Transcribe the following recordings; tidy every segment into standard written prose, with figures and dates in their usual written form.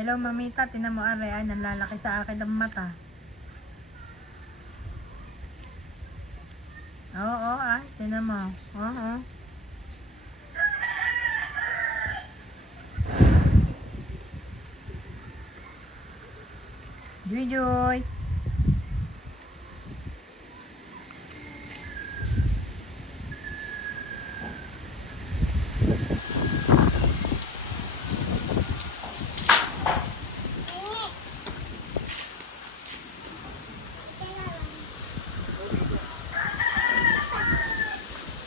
hello mamita, tinan mo are, ay nanlalaki sa akin ang mata. Oo, ay, tinan mo. Oo. Joy Joy.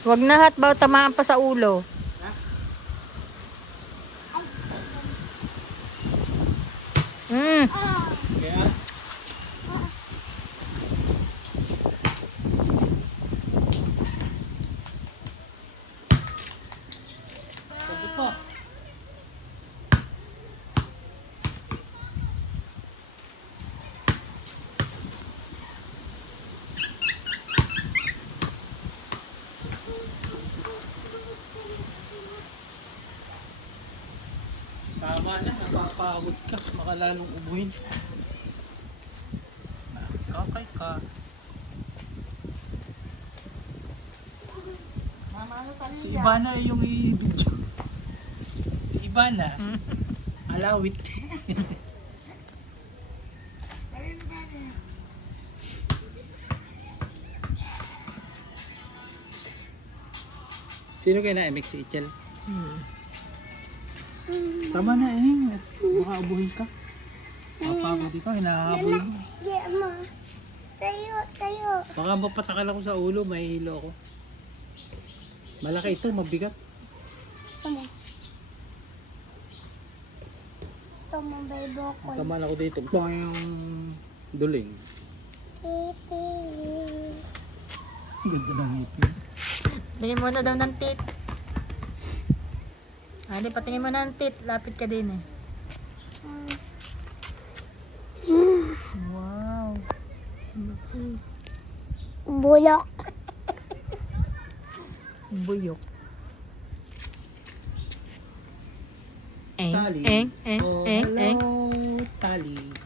Wag na hat, baw tamaan pa sa ulo. Mm. Kaya? Sabi po. Tama na, napapagod ka. Baka lalong ubuhin. Kakay ka. Mama, ano pa Si Ivana yung i-video. Si Ivana. Alawit. Sino kayo na MX si Ichel? Tama na eh. Baka ubuhin ka. Kapagod ikaw, hinahabol mo. Tayo. Baka mapatakal ako sa ulo, mahihilo ako. Malaki ito, mabigat. Tama ba ko? Tamaan ako dito. Baka yung duling. Titi. Ganda ng ngipin. Tingin mo na daw ng tit. Ali, patingin mo na ng tit. Lapit ka din eh. Wow. Bulok. Buyok. Tali. Oh, Hello, Tali.